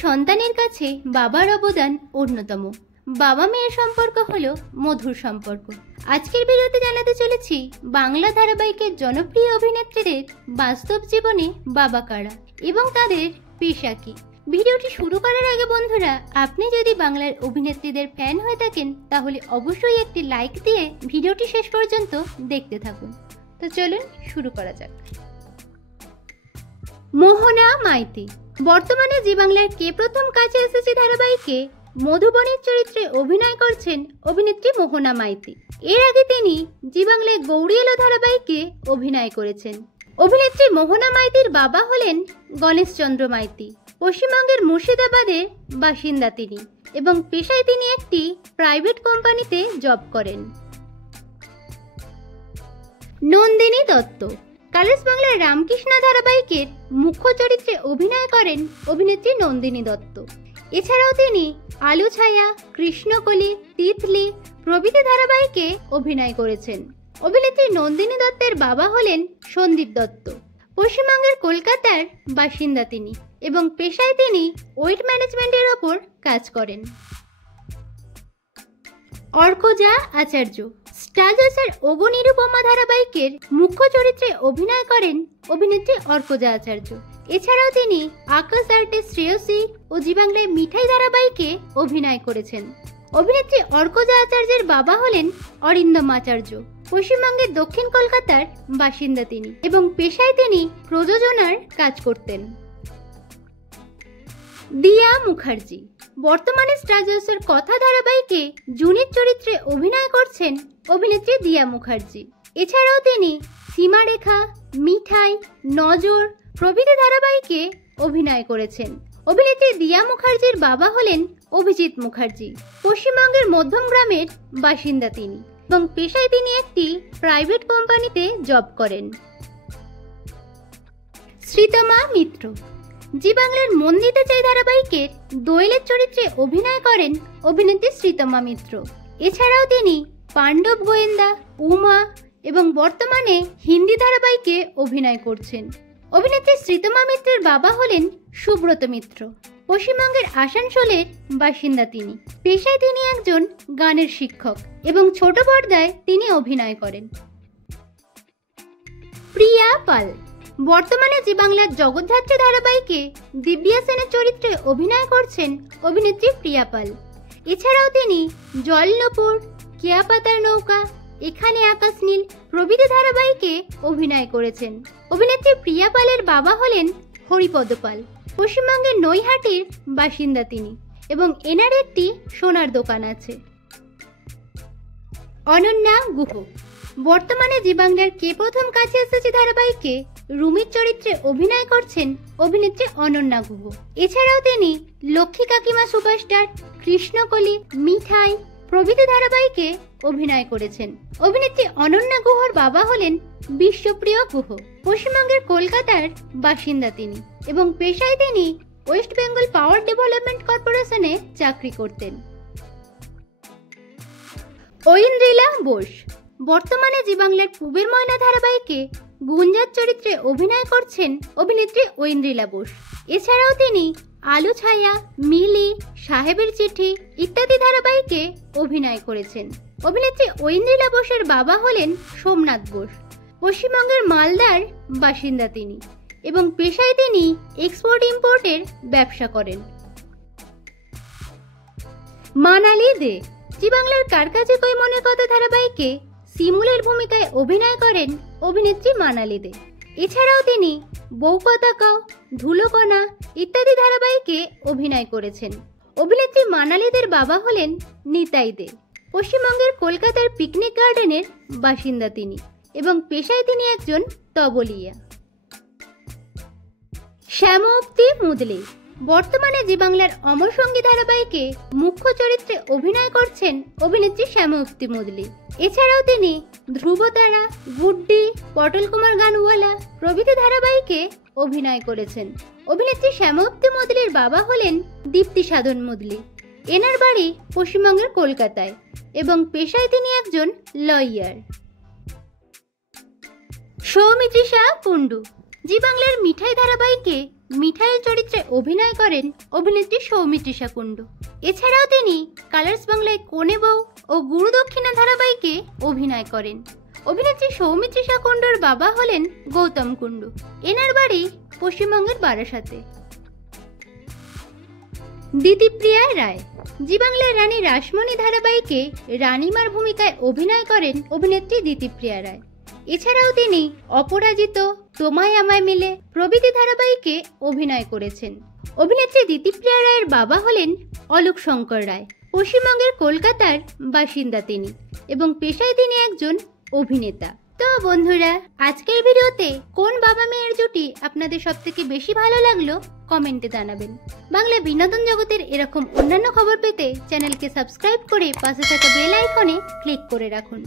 সন্তানের কাছে বাবার অবদান অন্যতম। বাবা মেয়ের সম্পর্ক হলো মধুর সম্পর্ক। আজকের ভিডিওতে জানাতে চলেছি বাংলা ধারাবাহিকের জনপ্রিয় অভিনেত্রীদের বাস্তব জীবনে বাবা কারা এবং তাদের পেশা কি। ভিডিওটি শুরু করার আগে বন্ধুরা, আপনি যদি বাংলার অভিনেত্রীদের ফ্যান হয়ে থাকেন তাহলে অবশ্যই একটি লাইক দিয়ে ভিডিওটি শেষ পর্যন্ত দেখতে থাকুন। তো চলুন শুরু করা যাক। মোহনা মাইতি বর্তমানে জি বাংলার কে প্রথম কাছে এসেছে ধারাবাহিকে মধুবনের চরিত্রে অভিনয় করছেন অভিনেত্রী মোহনা মাইতি। এর আগে তিনি জি বাংলায় গৌরী এলো ধারাবাহিকে অভিনয় করেছেন। অভিনেত্রী মোহনা মাইতির বাবা হলেন গণেশচন্দ্র মাইতি। পশ্চিমবঙ্গের মুর্শিদাবাদের বাসিন্দা তিনি এবং পেশায় তিনি একটি প্রাইভেট কোম্পানিতে জব করেন। নন্দিনী দত্ত কালার্স বাংলার রামকৃষ্ণা ধারাবাহিকের মুখ্য চরিত্রে অভিনয় করেন অভিনেত্রী নন্দিনী দত্ত। এছাড়াও তিনি আলো ছায়া, কৃষ্ণকলি, তিতলি প্রভৃতি ধারাবাহিকে অভিনয় করেছেন। অভিনেত্রী নন্দিনী দত্তের বাবা হলেন সন্দীপ দত্ত। পশ্চিমবঙ্গের কলকাতার বাসিন্দা তিনি এবং পেশায় তিনি ওয়েট ম্যানেজমেন্টের ওপর কাজ করেন। অর্কজা আচার্য স্টার জলসার ওগো নিরুপমা ধারাবাহিকের মুখ্য চরিত্রে অভিনয় করেন অভিনেত্রী অর্কজা আচার্য। এছাড়াও তিনি আকাশ আর্টের শ্রেয়সী ও জি বাংলায় মিঠাই ধারাবাহিকে অভিনয় করেছেন। অভিনেত্রী অর্কজা আচার্যের বাবা হলেন অরিন্দম আচার্য। পশ্চিমবঙ্গের দক্ষিণ কলকাতার বাসিন্দা তিনি এবং পেশায় তিনি প্রযোজনার কাজ করতেন। দিয়া মুখার্জি বর্তমানে স্টার জলসার কথা ধারাবাহিকে জুনির চরিত্রে অভিনয় করছেন অভিনেত্রী দিয়া মুখার্জি। এছাড়াও তিনি সীমারেখা, মিঠাই, নজর প্রভৃতি ধারাবাহিকে অভিনয় করেছেন। অভিনেত্রী দিয়া মুখার্জির বাবা হলেন অভিজিৎ মুখার্জি। পশ্চিমবঙ্গের মধ্যমগ্রামের বাসিন্দা তিনি এবং পেশায় তিনি একটি প্রাইভেট কোম্পানিতে জব করেন। শ্রীতমা মিত্র জি বাংলার মন দিতে চাই ধারাবাহিকের দোয়েলের চরিত্রে অভিনয় করেন অভিনেত্রী শ্রীতমা মিত্র। এছাড়াও তিনি পাণ্ডব গোয়েন্দা, উমা এবং বর্তমানে হিন্দি ধারাবাহিকে অভিনয় করছেন। অভিনেত্রী শ্রীতমা মিত্রের বাবা হলেন সুব্রত মিত্র। পশ্চিমবঙ্গের আসানসোলের বাসিন্দা তিনি। পেশায় তিনি একজন গানের শিক্ষক এবং ছোট পর্দায় তিনি অভিনয় করেন। প্রিয়া পাল বর্তমানে জি বাংলার জগদ্ধাত্রী ধারাবাহিকে দিব্যা সেনের চরিত্রে অভিনয় করছেন অভিনেত্রী প্রিয়া পাল। এছাড়াও তিনি জলনপুর, কেয়া পাতার নৌকা, এখানে আকাশ নীল প্রভৃতি ধারাবাহিকে অভিনয় করেছেন। অভিনেত্রী প্রিয়া পালের বাবা হলেন হরিপদ পাল। পশ্চিমবঙ্গের নৈহাটির বাসিন্দা তিনি এবং এনার একটি সোনার দোকান আছে। অনন্যা গুহ বর্তমানে জি বাংলার কে প্রথম কাছে এসেছে ধারাবাহিকে রুমির চরিত্রে অভিনয় করছেন অভিনেত্রী অনন্যা গুহ। এছাড়াও তিনি লক্ষ্মী কাকিমা সুপারস্টার, কৃষ্ণকলি, মিঠাই প্রভৃতি ধারাবাহিকে অভিনয় করেছেন। অভিনেত্রী অনন্যা গুহর বাবা হলেন বিশ্বপ্রিয় গুহ। পশ্চিমবঙ্গের কলকাতার বাসিন্দা তিনি এবং পেশায় তিনি ওয়েস্ট বেঙ্গল পাওয়ার ডেভেলপমেন্ট কর্পোরেশনে চাকরি করতেন। ঐন্দ্রিলা বোস বর্তমানে জি বাংলার পূবের ময়না ধারাবাহিকে গুঞ্জার চরিত্রে অভিনয় করছেন অভিনেত্রী ঐন্দ্রিলা বোস। এছাড়াও তিনি আলো ছায়া, মিলি, সাহেবের চিঠি ইত্যাদি ধারাবাহিকে অভিনয় করেছেন। অভিনেত্রী ঐন্দ্রিলা বোসের বাবা হলেন সোমনাথ বোস। পশ্চিমবঙ্গের মালদার বাসিন্দা তিনি এবং পেশায় তিনি এক্সপোর্ট ইম্পোর্টের ব্যবসা করেন। মানালি দে জি বাংলার কার কাছে কই মনের কথা ধারাবাহিকে শিমুলের ভূমিকায় অভিনয় করেন অভিনেত্রী মানালি দে। এছাড়াও তিনি বউ পতাকাও, ধুলোকণা ইত্যাদি ধারাবাহিকে অভিনয় করেছেন। অভিনেত্রী মানালি দের বাবা হলেন নিতাই দে। পশ্চিমবঙ্গের কলকাতার পিকনিক গার্ডেনের বাসিন্দা তিনি এবং পেশায় তিনি একজন তবলিয়া। শ্যামপ্তি মুদলি বর্তমানে জি বাংলার অমর সঙ্গী ধারাবাহিকে মুখ্য চরিত্রে অভিনয় করছেন অভিনেত্রী শ্যামপ্তি মুদলি। এছাড়াও তিনি ধ্রুবতারা, গুড্ডি, পটল কুমার গানওয়ালা প্রভৃতি ধারাবাহিকে অভিনয় করেছেন। অভিনেত্রী শ্যামপ্তি মুদলির বাবা হলেন দীপ্তি সাধন মুদলি। এনার বাড়ি পশ্চিমবঙ্গের কলকাতায় এবং পেশায় তিনি একজন লয়ার। সৌমিত্রিষা কুন্ডু জি বাংলার মিঠাই ধারাবাহিকে মিঠাইয়ের চরিত্রে অভিনয় করেন অভিনেত্রী সৌমিত্রিষা কুণ্ডু। এছাড়াও তিনি কালার্স বাংলায় কনে বউ ও গুরু দক্ষিণা ধারাবাহিকে অভিনয় করেন। অভিনেত্রী সৌমিত্রিষা কুণ্ডুর বাবা হলেন গৌতম কুণ্ডু। এনার বাড়ি পশ্চিমবঙ্গের বারাসাতে। দিতিপ্রিয়া রায় জি বাংলার রানী রাসমণি ধারাবাহিকে রানীমার ভূমিকায় অভিনয় করেন অভিনেত্রী দিতিপ্রিয়া রায়। এছাড়াও তিনি অপরাজিত, তোমায় আমায় মিলে প্রভৃতি ধারাবাহিকে অভিনয় করেছেন। অভিনেত্রী দিতিপ্রিয়া রায়ের বাবা হলেন অলোক শঙ্কর রায়। পশ্চিমবঙ্গের কলকাতার বাসিন্দা তিনি এবং পেশায় তিনি একজন অভিনেতা। তো বন্ধুরা, আজকের ভিডিওতে কোন বাবা মেয়ের জুটি আপনাদের সবথেকে বেশি ভালো লাগলো কমেন্টে জানাবেন। বাংলা বিনোদন জগতের এরকম অন্যান্য খবর পেতে চ্যানেলকে সাবস্ক্রাইব করে পাশে থাকা বেল আইকনে ক্লিক করে রাখুন।